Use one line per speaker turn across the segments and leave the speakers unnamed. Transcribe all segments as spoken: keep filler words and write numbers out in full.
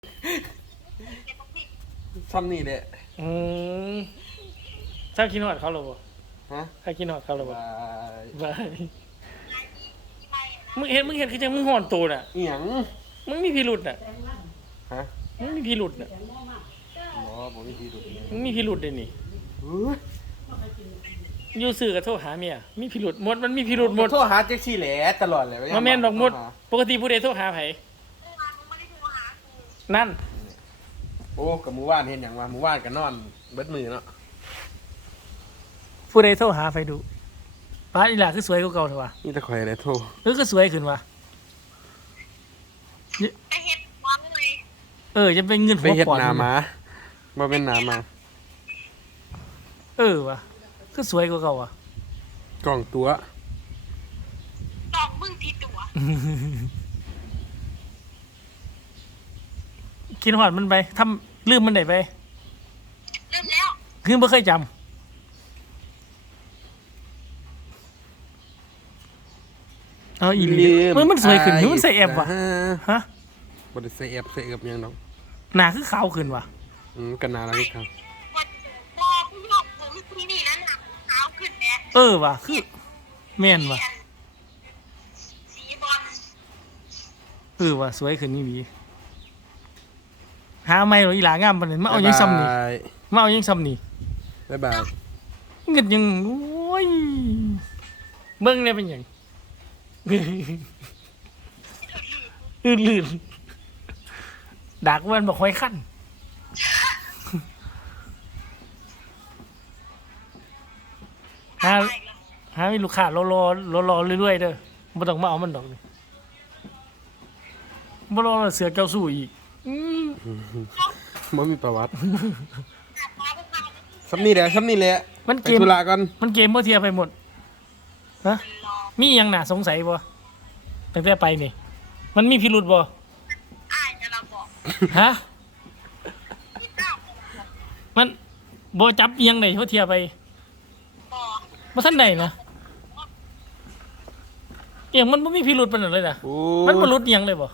ซ้ำนี่เด้
อืมถ้ากินหอดเขาหรอบ่
ฮะ
ถ้ากินหอดเขาหรอบ่
บาย
บายมึงเห็นมึงเห็นคือจังมึงหอนตูน่ะ
เอียง
มึงมีพิรุษน่ะ
ฮะ
มึงมีพิรุษน่ะ
หมอผมมีพิรุธเนี่ย
มึงมีพิรุษเด้นี่
เฮ้ย
อยู่ซื่อกับโทรหาเมียมีพิรุษหมดมันมีพิรุษหมด
โทรหาแจ็คซี่แหละตลอดเลย
มาแม่นดอกหมดปกติผู้ใดโทรหาไผนั่น
โอ้กับหมู่บ้านเห็นอย่างว่าหมู่บ้านก็นอนเบิดมือเนาะ
ผู้ใดโทรหาไผดูป้าอีหล่าคือสวยกว่าเก่าเถอะวะ
นี่ตะข่อยอะไรโทร
เออก็สวยขึ้นวะ
ไปเห็ดหวังเลย
เออจะเป็นเงิน
ไป
หัว
เฮ็ด
ปอด
หนามาบ่เป็นหนามา
เออวะคือสวยกว่าเก่าอ่ะ
กล่องตัว
ตอกมึงทีตัว
กินหอดมันไปทำลืมมันได้ไป
เริ่มแล้ว
คือไม่เคยจำเอาอีหลีเฮ้ยมันสวยขึ้นเฮ้ยมันใส่แอบว่ะฮะ
บ่ได้ใส่แอบใส่เอบหยังดอก
หนาคือขาวขึ้นว่ะ
อืมกันนาแล้วครับ
วันพอคุณบอกผมที่นี่นั้นหนักเท้าขึ้นแน่
เออว่ะคือแม่นว่ะ
สีบอล
เออว่ะสวยขึ้นนี่ดีหาไม่หรออีหลางามปานนั้นมาเอายังซ้ำนี่
บ๊ายบาย
มาเอายังซ้ำนี่
บ๊ายบาย
เงิดยังโอ้ยเบิ่งเนี่ยเป็นหยัง ลื่นลื่นดักมันบอกไว้ขั้นหาหามีลูกค้ารอรอรอรอเรื่อยๆเด้อบ่ต้องมาเอามันดอกนี่บ่รอเสือเจ้าสู้อีกอืม
บ่มีประวัติซ้ำนี่แหละซ้ำนี่แหละ
มัน
ไป
เกม
ธุระก่อน
มันเกมบ่เทียไปหมดฮะมีอิหยังน่าสงสัยบ่ตั้งแต่ไปนี่ มันมีพิรุธบ่
อายจะเราบอก
ฮะ
ที่เจ้า
มันบ่จับอิหยังได้เขาเทียไป
บอก
บ่ทันได้นะเอียงมันบ่มีพิรุธปานนั้นเลยนะ
โอ้
มันบ่รุดอิหยังเลยบ่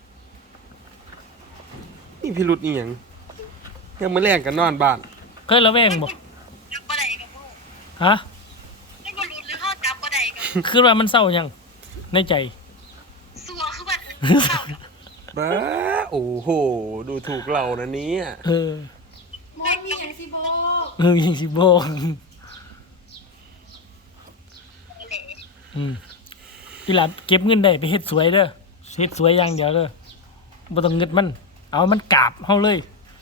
มีพิรุธอีหยังยังมื้อแรงกันนอนบ้าน
เคยระแวงบ่
จับบ่ได้กับลูก
ฮะ
ไม่บรรลุหรือเขาจับบ่ได้กับ
คือว่ามันเศร้ายังในใจ
สัวคือว่าเจ้า
บ้าโอ้โห ดูถูกเรานะเนี่ย
เออ
ไม่มีอย่างสิบอก
เออยังสิบอกอืมอีหลานเก็บเงินได้ไปเฮ็ดสวยเด้อเฮ็ดสวยอย่างเดียวเด้อบ่ต้องเงินมัน เอามันกราบเฮาเลย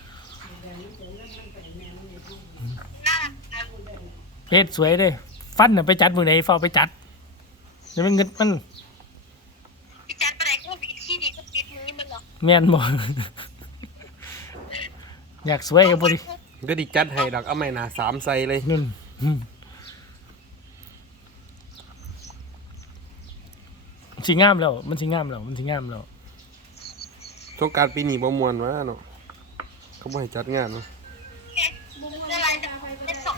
น่า
เฮ็ดสวยเด้อฟันน่ะไปจัดมื้อไหนเฝ้าไปจัดเดี๋ยวมันเงินมัน
พี่จัดบ่ได้ก็มีที่ดีก็ปิดนี้มันหรอ
แม่นบ่ อยากสวยก็บ่ดิ
เดี๋ยวดิจัดให้ดอกเอาไม้หนาสามใส่เลย
นั่นอืมสิงามแล้ว มันสิงามแล้วมันสิงามแล้ว
สงกรารปีนี้บ่ม่วนวะเนาะเขาบ่ให้จัดงานเนาะ
อะไรจะไปส่ง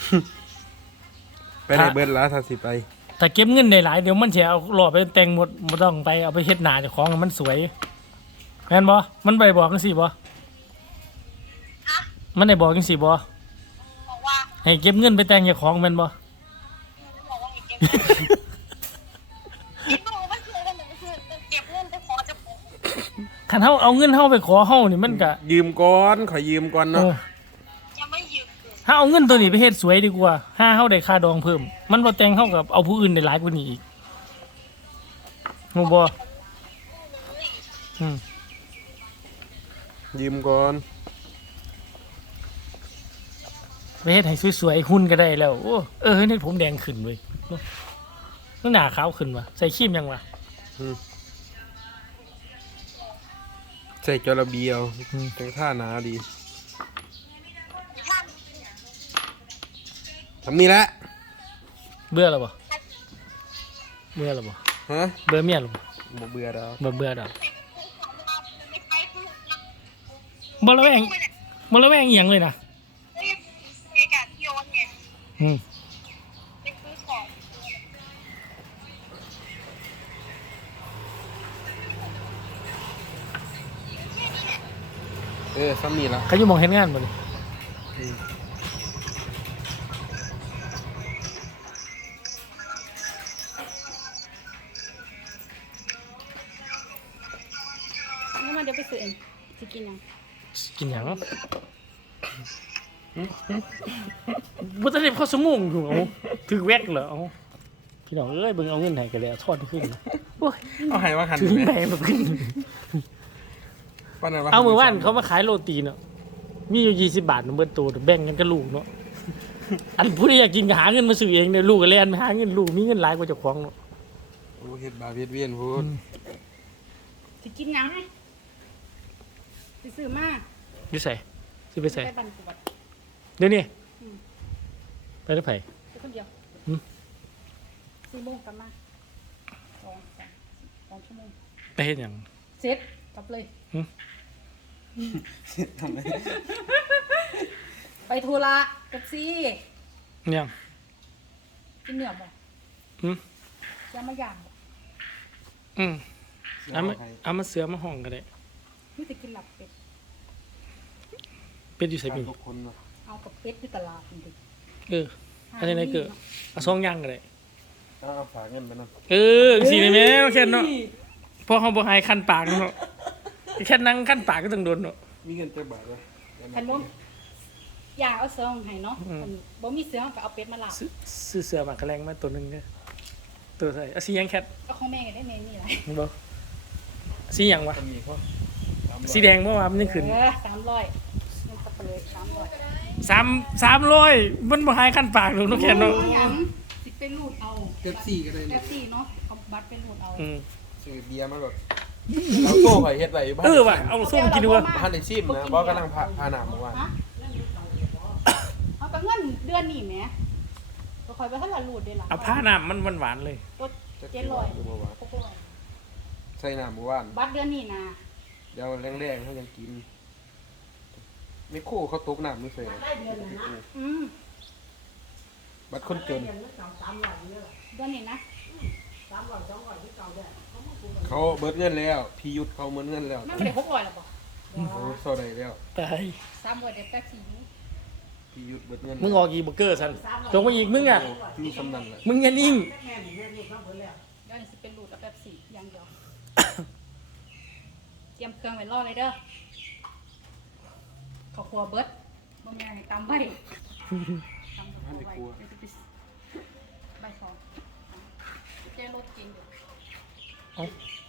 ไปได้เบิดละถ้าสิไป
ถ้าเก็บเงินได้หลายเดี๋ยวมันสิเอาหล่อไปแต่งหมดบ่ต้องไปเอาไปเฮ็ดหน้าเจ้าของให้มันสวยแม่นบ่มันบ่ได้บอกจังซี่บ่
ฮะ
มันได้บอกจังซี่บ่
บอกว่า
ให้เก็บเงินไปแต่งเจ้าของแม่นบ่
บอกว่าให้เก็บคิดว่ามันคือกันคือเก็บเงินไปขอจะผม
คันเฮาเอาเงินเฮาไปขอเฮานี่มันก็
ยืมก่อนขอยืมก่อน
เอ
เนาะ
อ
ยังไม่ยืม
ถ้าเอาเงินตัวนี้ไปเฮ็ดสวยดีกว่าถ้าเฮาได้ค่าดองเพิ่มมันบ่แต่งเฮากับเอาผู้อื่นได้หลายกว่านี้อีกฮู้บ่อืม
ยืมก่อน
ไปเฮ็ดให้สวยๆหุ่นก็ได้แล้วโอ้เออเฮ็ดผมแดงขึ้นเว้ยมันหน้าขาวขึ้นว่ะใส่ครีมยังวะ
ใส่จระเบียวจังท่าหนาดีทำนี่แหละ
เบื่อแล้วบ่เบื่อแล้วบ่
ฮะ
เบื่อเมียแล้วบ่
บ่เบื่อแล้ว
บ่เบื่อดอกบ่ระแวงบ่ระแวงอีหยังเลยนะ
ในการโยนเนี่ย
อืม
ไปซื้อของ
เออซ้ำนี่ละ
เขาอยู่หมองเฮ็ดงานบ่เลย
อืม
นี่มันเดี๋ยวไปซื้อเองจะกินยัง
กินหยังบ่ทันได้เข้าสมองอยู่เอาถึกแวกเหรอเอาพี่น้องเอ้ยเบิ่งเอาเงินให้กันแล้วทอดขึ้นโอ้ย
เอาให้ว่าคัน
ถึง
ไหม
แพงแบบขึ้น
ป้านั้นว่า
เอามือว่านเขามาขายโรตีเนาะมีอยู่ยี่สิบบาทเนาะเบิดตัวแบ่งกันกับลูกเนาะอันผู้ที่อยากกินก็หาเงินมาซื้อเองเนี่ยลูกก็แล่นไปหาเงินลูกมีเงินหลายกว่าเจ้าของเนาะ
โอ้เฮ็ดบาปเฮ็ดเวียนพูด
จะกินยังไปซื้อมา
อยู่ใส่สิไปใส่
ไปบันกวด
เดี๋ยวนี้ไปได้ไผ
ไปคนเดียว
หืม
สี่โมงกลับมาสองสามสองชั่วโมง
ไปเฮ็ดหยัง
เสร็จกลับเลย
ทำไม
ไปธุระกับซี่
ยัง
กินเนื้อบ่
หืม
ยามาย่างบ่
อืมเอามาเอามาเสือมาห้องก็ได้
นี่จะกินหลับเป็ด
เป็ดอยู่ใส่มี
ทุกคนเนาะ
เอากับเป็ดที่ตลาดนี่ดิ
เอออันนี้ไหนเกิดเอาซองย่างก็ได้
เอาเอาฝากเงินไปเนาะ
เออสีนี่แม่แค่นเนาะเพราะเขาบ่ให้คันปากเนาะแค่นั่งคันปากก็ต้องโดนเนาะ
มีเงินจักบาทเลย
คันบ่ย่างเอาเสือมาให้เนาะคันบ่มีเสือก็เอาเป็ดมาลาบ
ซื้อซื้อเสือหมากแกะแรงมาตัวหนึงเด้อตัวใส่เอาสีหยังแคท
เอาของแม่ก็ได้แม่นี่หลาย
บ่สีหยังวะ
คนมีเขา
สีแดงเมื่อวานมันยังขึ้น
เออสามร้อยมันสับปะเลยสามร้อย
สามสามร้อยมันบ่หายคันปากหรอกเนาะแค่นเนาะ
เอาหยังสิไปรูดเอา
เป๊ปซี่ก็ได้
แป๊
นี่
บซี่เนาะเอาบัตรไปรูดเอา
อืม
ซื้อเบียร์มาแบบเอาโซ่ข่อยเฮ็ดไว้อยู่บ้าน
เออว่ะเอาส้มกินดีกว่า
บ้านได้ชิมนะบอกกำลังพาพาหนามเมื่อวาน
ฮะเอากับเงินเดือนนี่แหมก็คอยไปเท่าไหร่รูดเด้ล่ะ
เอาผ้าน้ำมันหวานๆเลย
ตัวเจ็ดร้อย
บ่ว่า
หกร้อย
ใส่น้ำเมื่อวาน
บัตรเดือนนี้นะ
เดี๋ยวแรงๆเขายังกินไม่คู่เขาตกน้ำไม่ใส่
อืม
บัดคนจน
เดือนนี้นะ
เขาเบิดเงินแล้วพี่ยุทธเขาเบิดเงินแล้ว
มันไม่ได้หกร้อยหรอกบ่
โอ้โซได้แล้ว
ตาย
สามร้อยได้แป๊บซี่นี้
พี่ยุทธเบิดเงิน
มึงออกอีกเบอร์เกอร์สันจงมาอีกมึงอ่ะ
มีสำนันแหละ
มึงอย่านิ่ง
เดี๋ยวนี้สิเป็นรูดเอาแป๊บซี่อย่างเดียวเตรียมเครื่องไว้รอเลยเด้อข้าวคั่วเบิดบ่แม่นให้ตำไว้ตำข้าวคั่วไว้เดี๋ยวสิไปใบสองเจ๊รถกินอยู่
เอา